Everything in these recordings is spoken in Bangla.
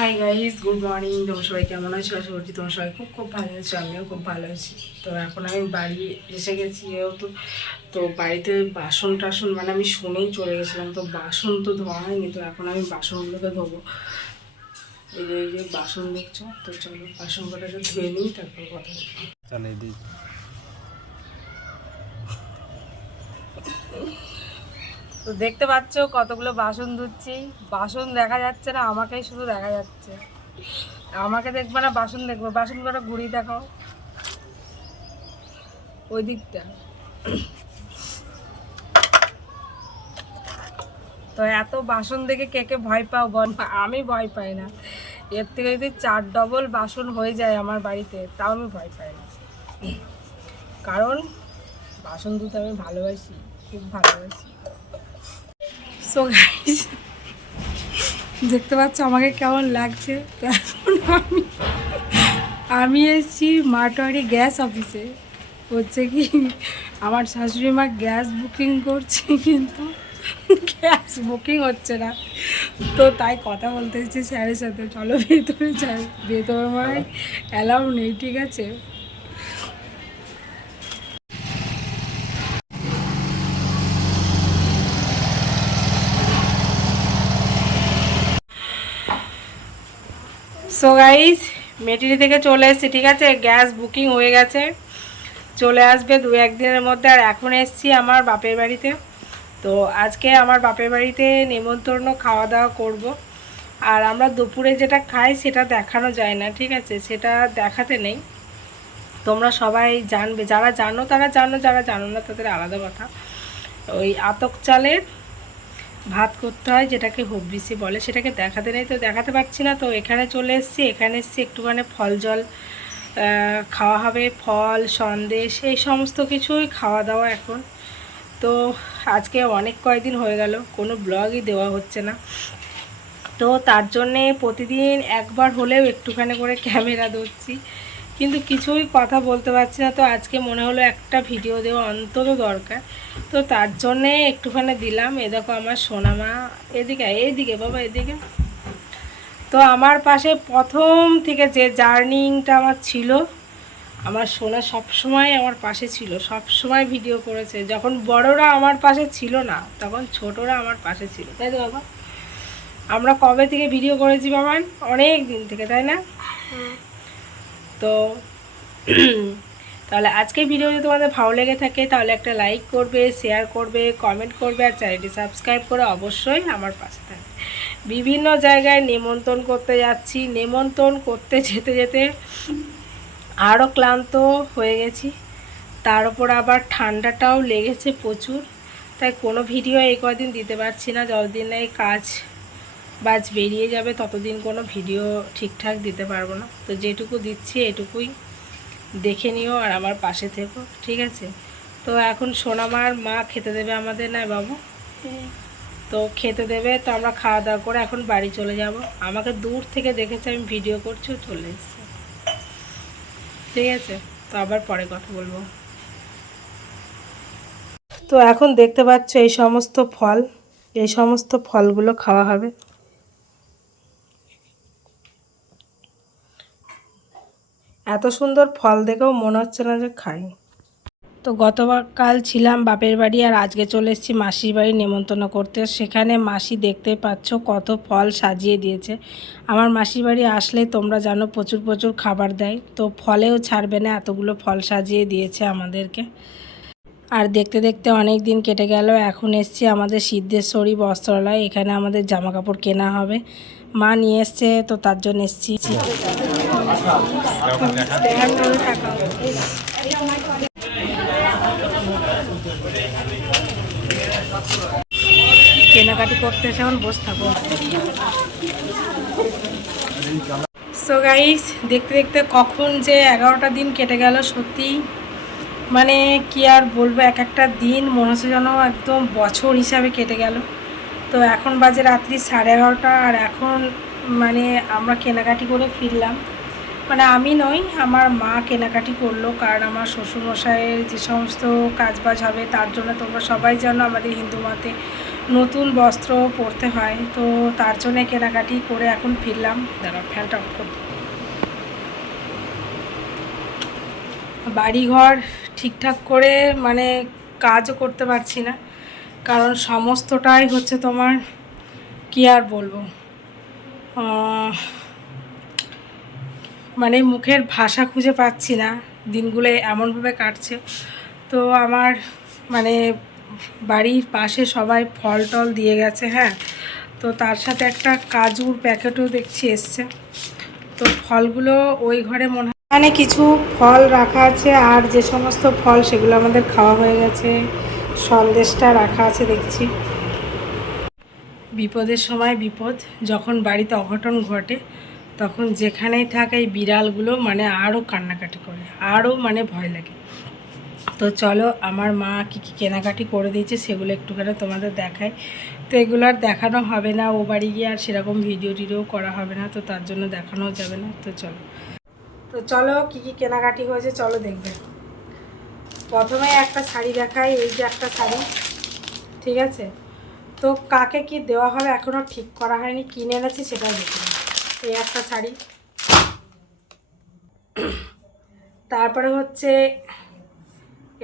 হাই গাইস গুড মর্নিং তোমার সবাই কেমন আছো? আশা করছি তোমার সবাই খুব খুব ভালো আছো, আমিও খুব ভালো আছি। তো এখন আমি বাড়ি এসে গেছি যেহেতু। তো বাড়িতে বাসন টাসন মানে আমি শুনেই চলে গেছিলাম, তো বাসন তো ধোয়া হয়নি, তো এখন আমি বাসনগুলোকে ধোবো। এই যে এই যে বাসন দেখছ? তো চলো বাসন কটাকে ধুয়ে নিই, তারপর কথা। চালিয়ে দিই। তো দেখতে পাচ্ছ কতগুলো বাসন ধুচ্ছি। বাসন দেখা যাচ্ছে না, আমাকেই শুধু দেখা যাচ্ছে। আমাকে দেখবে না, বাসন দেখবে। বাসনগুলো ঘুরিয়ে দেখাও। ওই দিকটা। তো এত বাসন দেখে কে কে ভয় পাও বল? আমি ভয় পাই না। এর থেকে যদি চার ডবল বাসন হয়ে যায় আমার বাড়িতে, তাও আমি ভয় পাই না। কারণ বাসন ধুতে আমি ভালোবাসি, খুব ভালোবাসি। সো দেখতে পাচ্ছ আমাকে কেমন লাগছে? আমি আমি এসেছি মাটোয়ারি গ্যাস অফিসে। হচ্ছে কি, আমার শাশুড়ি মা গ্যাস বুকিং করছে, কিন্তু গ্যাস বুকিং হচ্ছে না। তো তাই কথা বলতে এসেছি স্যারের সাথে। চলো, ভেতরে যাই। ভেতরে মানে অ্যালাউ নেই, ঠিক আছে? সো গাইজ মেটিরি থেকে চলে এসেছি, ঠিক আছে? গ্যাস বুকিং হয়ে গেছে। চলে আসবে দু একদিনের মধ্যে। আর এখন এসেছি আমার বাপের বাড়িতে। তো আজকে আমার বাপের বাড়িতে নেমন্তন্ন খাওয়া দাওয়া করব। আর আমরা দুপুরে যেটা খাই, সেটা দেখানো যায় না, ঠিক আছে? সেটা দেখাতে নেই। তোমরা সবাই জানবে। যারা জানো, তারা জানো, যারা জানো না, তাদের আলাদা কথা। ওই আতক চালের ভাত করতে হয়, যেটাকে হব্বিসি বলে, সেটাকে দেখাতে নেই। তো দেখাতে পারছি না, তো এখানে চলে এসেছি, এখানে এসেছি একটুখানি ফল জল খাওয়া হবে, ফল, সন্দেশ, এই সমস্ত কিছুই খাওয়া দাওয়া এখন। তো আজকে অনেক কয়েকদিন হয়ে গেল, কোনো ব্লগই দেওয়া হচ্ছে না। তো তার জন্যে প্রতিদিন একবার হলেও একটুখানি করে ক্যামেরা ধরছি। কিন্তু কিছুই কথা বলতে পারছি না। তো আজকে মনে হলো একটা ভিডিও দেওয়া অন্তত দরকার। তো তার জন্যে একটুখানি দিলাম। এ দেখো আমার সোনামা এদিকে এদিকে বাবা, এদিকে। তো আমার পাশে প্রথম থেকে যে জার্নিংটা আমার ছিল, আমার সোনা সব সময় আমার পাশে ছিল সব সময় ভিডিও করেছে। যখন বড়রা আমার পাশে ছিল না, তখন ছোটরা আমার পাশে ছিল। তাই তো বাবা? আমরা কবে থেকে ভিডিও করেছি বাবা? অনেক দিন থেকে, তাই না? তো তাহলে আজকে ভিডিও যদি তোমাদের ভালো লেগে থাকে, তাহলে একটা লাইক করবে শেয়ার করবে কমেন্ট করবে আর চ্যানেলটি সাবস্ক্রাইব করে অবশ্যই আমার পাশে থাকবে। বিভিন্ন জায়গায় নেমন্তন্ন করতে যাচ্ছি, নেমন্তন্ন করতে যেতে যেতে আরও ক্লান্ত হয়ে গেছি। তার উপর আবার ঠান্ডাটাও লেগেছে প্রচুর, তাই কোনো ভিডিও এই কদিন দিতে পারছি না, যতদিন না এই কাজ বাজ বেরিয়ে যাবে ততদিন কোনো ভিডিও ঠিকঠাক দিতে পারব না। তো যেটুকু দিচ্ছি এটুকুই দেখে নিও আর আমার পাশে থেকো ঠিক আছে? তো এখন সোনামার মা খেতে দেবে আমাদের না বাবু? তো খেতে দেবে তো আমরা খাওয়া দাওয়া করে এখন বাড়ি চলে যাব। আমাকে দূর থেকে দেখেছে আমি ভিডিও করছি চলে এসছে। ঠিক আছে? তো আবার পরে কথা বলব। তো এখন দেখতে পাচ্ছ এই সমস্ত ফল এই সমস্ত ফলগুলো খাওয়া হবে। এত সুন্দর ফল দেখেও মনে হচ্ছে না যে খাই। তো গতকাল ছিলাম বাপের বাড়ি আর আজকে চলে এসেছি মাসির বাড়ি নেমন্তন্ন করতে। সেখানে মাসি দেখতে পাচ্ছ কত ফল সাজিয়ে দিয়েছে। আমার মাসির বাড়ি আসলে তোমরা জানো প্রচুর প্রচুর খাবার দেয়। তো ফলেও ছাড়বে না, এতগুলো ফল সাজিয়ে দিয়েছে আমাদেরকে। আর দেখতে দেখতে অনেক দিন কেটে গেল, এখন এসছি আমাদের সিদ্ধেশ্বরী বস্ত্রালয়। এখানে আমাদের জামা কাপড় কেনা হবে। মা নিয়ে এসছে, তো তার জন্য এসছি। কেনাকাটি করতে এসে এখন বসে থাকো। সো গাইস দেখতে দেখতে কখন যে এগারোটা দিন কেটে গেল, সত্যি মানে কি আর বলব, এক একটা দিন মনে হচ্ছে যেন একদম বছর হিসাবে কেটে গেল। তো এখন বাজে রাত্রি সাড়ে এগারোটা, আর এখন মানে আমরা কেনাকাটি করে ফিরলাম। মানে আমি নই, আমার মা কেনাকাটি করল, কারণ আমার শ্বশুরমশাইয়ের যে সমস্ত কাজবাজ হবে তার জন্য তোমরা সবাই জানো আমাদের হিন্দু মতে নতুন বস্ত্র পরতে হয়। তো তার জন্যে কেনাকাটি করে এখন ফিরলাম। দাঁড়া ফ্যানটা অফ করব বাড়িঘর ঠিকঠাক করে মানে কাজও করতে পারছি না, কারণ সমস্তটাই হচ্ছে তোমার কি আর বলব? মানে মুখের ভাষা খুঁজে পাচ্ছি না। দিনগুলো এমনভাবে কাটছে। তো আমার মানে বাড়ির পাশে সবাই ফল টল দিয়ে গেছে হ্যাঁ। তো তার সাথে একটা কাজুর প্যাকেটও দেখছি এসছে। তো ফলগুলো ওই ঘরে মনে হয় মানে কিছু ফল রাখা আছে, আর যে সমস্ত ফল সেগুলো আমাদের খাওয়া হয়ে গেছে। সন্দেশটা রাখা আছে দেখছি। বিপদের সময় বিপদ, যখন বাড়িতে অঘটন ঘটে তখন যেখানেই থাকে এই বিড়ালগুলো মানে আরও কান্নাকাটি করে আরও মানে ভয় লাগে। তো চলো আমার মা কী কী কেনাকাটি করে দিয়েছে সেগুলো একটুখানি তোমাদের দেখায় তো এগুলো আর দেখানো হবে না, ও বাড়ি গিয়ে আর সেরকম ভিডিও টিডিও করা হবে না, তো তার জন্য দেখানো যাবে না, তো চলো। তো চলো কী কী কেনাকাটি হয়েছে চলো দেখবে। প্রথমে একটা শাড়ি দেখাই, এই যে একটা শাড়ি, ঠিক আছে? তো কাকে কি দেওয়া হবে এখনও ঠিক করা হয়নি, কিনে এনেছি সেটাই দেখি এই একটা শাড়ি। তারপরে হচ্ছে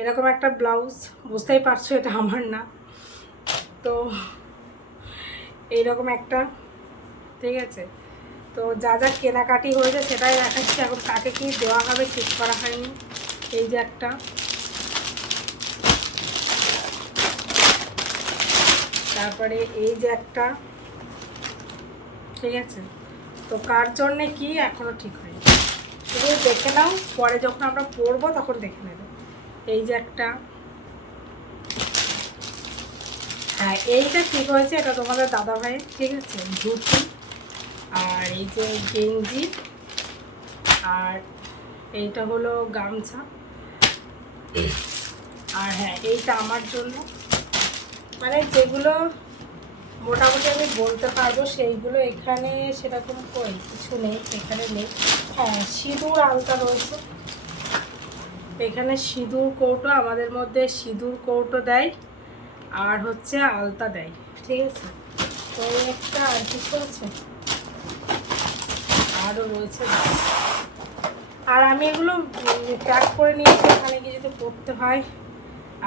এরকম একটা ব্লাউজ, বুঝতেই পারছ এটা আমার না। তো এইরকম একটা, ঠিক আছে? তো যা যা কেনাকাটি হয়েছে সেটাই দেখাচ্ছি। এখন কাকে কি দেওয়া হবে ঠিক করা হয়নি। এই যে একটা। তারপরে এই যে একটা, ঠিক আছে? তো কার জন্যে কি এখনও ঠিক হয়নি। শুধু দেখে নাও, পরে যখন আমরা পড়ব তখন দেখে নেবে। এই যে একটা। হ্যাঁ এইটা ঠিক হয়েছে, এটা তোমাদের দাদা ভাইয়ের ঠিক আছে? ধুতি আর এই যে গেঞ্জি আর এইটা হলো গামছা। আর হ্যাঁ এইটা আমার জন্য। মানে যেগুলো মোটামুটি আমি বলতে পারব সেইগুলো এখানে সেরকম কই, কিছু নেই, এখানে নেই। হ্যাঁ সিঁদুর আলতা রয়েছে। এখানে সিঁদুর কৌটো আমাদের মধ্যে সিঁদুর কৌটো দেয়, আর হচ্ছে আলতা দেয়, ঠিক আছে? তো একটা আর কিছু আছে? আরও রয়েছে। আর আমি এগুলো প্যাক করে নিয়েছি, এখানে গিয়ে যদি পরতে হয়।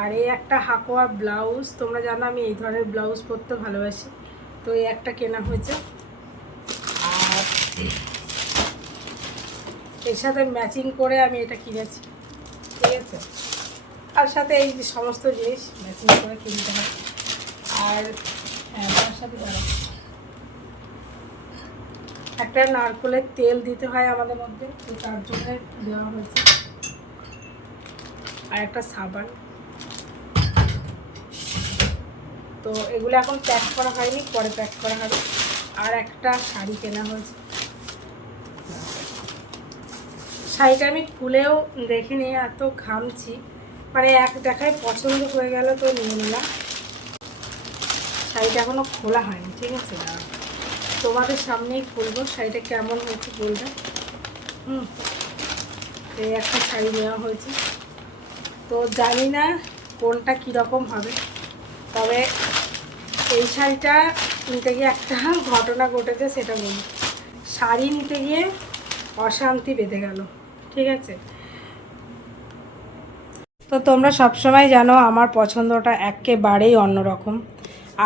আর এই একটা হাকোয়া ব্লাউজ, তোমরা জানো আমি এই ধরনের ব্লাউজ পরতে ভালোবাসি, তো এই একটা কেনা হয়েছে। আর এর সাথে ম্যাচিং করে আমি এটা কিনেছি, ঠিক আছে? আর সাথে এই যে সমস্ত জিনিস ম্যাচিং করে কিনতে হয় আর হ্যাঁ তার সাথে একটা নারকলের তেল দিতে হয় আমাদের মধ্যে, তো তার জন্য দেওয়া হয়েছে। আর একটা সাবান। তো এগুলো এখন প্যাক করা হয়নি, পরে প্যাক করা হবে। আর একটা শাড়ি কেনা হয়েছে। শাড়িটা আমি খুলেও দেখিনি, এত ঘামছি। মানে এক দেখায় পছন্দ হয়ে গেল তো নিয়ে নিলাম। শাড়িটা এখনও খোলা হয়নি, ঠিক আছে? তোমাদের সামনেই খুলবো, শাড়িটা কেমন হয়েছে বলবে? হুম। এই একটা শাড়ি নেওয়া হয়েছে। তো জানি না কোনটা কীরকম হবে, তবে এই শাড়িটা নিতে গিয়ে একটা ঘটনা ঘটেছে, সেটা বলি। শাড়ি নিতে গিয়ে অশান্তি বেঁধে গেল, ঠিক আছে? তো তোমরা সবসময় জানো আমার পছন্দটা একেবারেই অন্যরকম।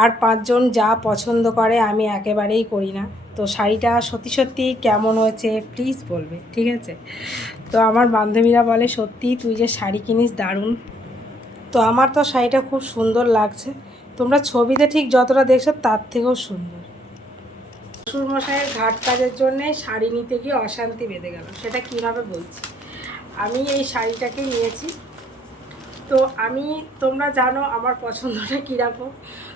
আর পাঁচজন যা পছন্দ করে আমি একেবারেই করি না। তো শাড়িটা সত্যি সত্যি কেমন হয়েছে প্লিজ বলবে, ঠিক আছে? তো আমার বান্ধবীরা বলে, সত্যি তুই যে শাড়ি কিনিস দারুণ। তো আমার তো শাড়িটা খুব সুন্দর লাগছে। তোমরা ছবিতে ঠিক যতটা দেখছ তার থেকেও সুন্দর। শ্বশুর মশাইয়ের ঘাট কাজের জন্যে শাড়ি নিতে গিয়ে অশান্তি বেঁধে গেল, সেটা কীভাবে বলছি? আমি এই শাড়িটাকে নিয়েছি। তো আমি, তোমরা জানো আমার পছন্দটা কীরকম?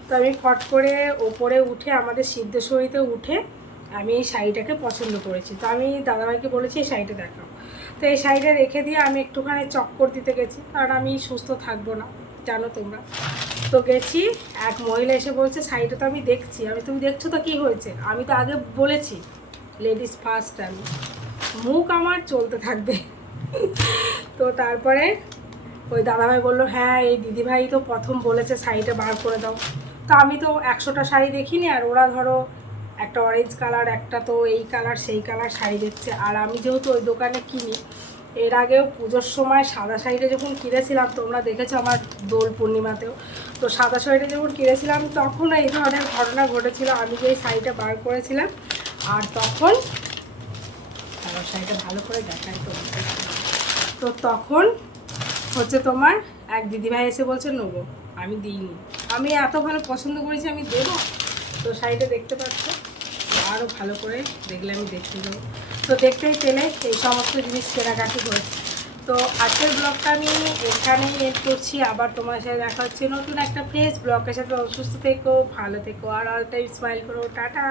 তো আমি ফট করে ওপরে উঠে আমাদের সিদ্ধেশ্বরীতে উঠে আমি এই শাড়িটাকে পছন্দ করেছি। তো আমি দাদাভাইকে বলেছি, এই শাড়িটা দেখাও। তো এই শাড়িটা রেখে দিয়ে আমি একটুখানি চক্কর দিতে গেছি, কারণ আমি সুস্থ থাকব না, জানো তোমরা। তো গেছি। এক মহিলা এসে বলছে শাড়িটা তো আমি দেখছি। আমি, তুমি দেখছ তো কী হয়েছে? আমি তো আগে বলেছি লেডিস ফার্স্ট আমি। মুখ আমার চলতে থাকবে। তো তারপরে ওই দাদাভাই বলল হ্যাঁ এই দিদিভাই তো প্রথম বলেছে শাড়িটা বার করে দাও। তো আমি তো একশোটা শাড়ি দেখিনি, আর ওরা ধরো একটা অরেঞ্জ কালার একটা তো এই কালার সেই কালার শাড়ি দেখছে। আর আমি যেহেতু ওই দোকানে কিনি এর আগেও পুজোর সময় সাদা শাড়িটা যখন কিনেছিলাম, তোমরা দেখেছ আমার দোল পূর্ণিমাতেও। তো সাদা শাড়িটা যখন কিনেছিলাম, তখন এই ধরনের ঘটনা ঘটেছিল। আমি যে শাড়িটা বার করেছিলাম, আর তখন শাড়িটা ভালো করে দেখাই তোমাকে তো তখন হচ্ছে তোমার এক দিদিভাই এসে বলছে, নেব, আমি দিইনি। আমি এত ভালো পছন্দ করেছি, আমি দেবো? তো শাড়িটা দেখতে পাচ্ছ আরও ভালো করে দেখলে আমি দেখিয়ে দেবো তো দেখতেই পেলে এই সমস্ত জিনিস কেনাকাটি হয়েছে। তো আজকের ব্লগটা আমি এখানেই এড করছি। আবার তোমার সাথে দেখা হচ্ছে নতুন একটা ফ্রেশ ব্লগের সাথে। অসুস্থ থেকো, ভালো থেকো, আর অল টাইম স্মাইল করো। টাটা!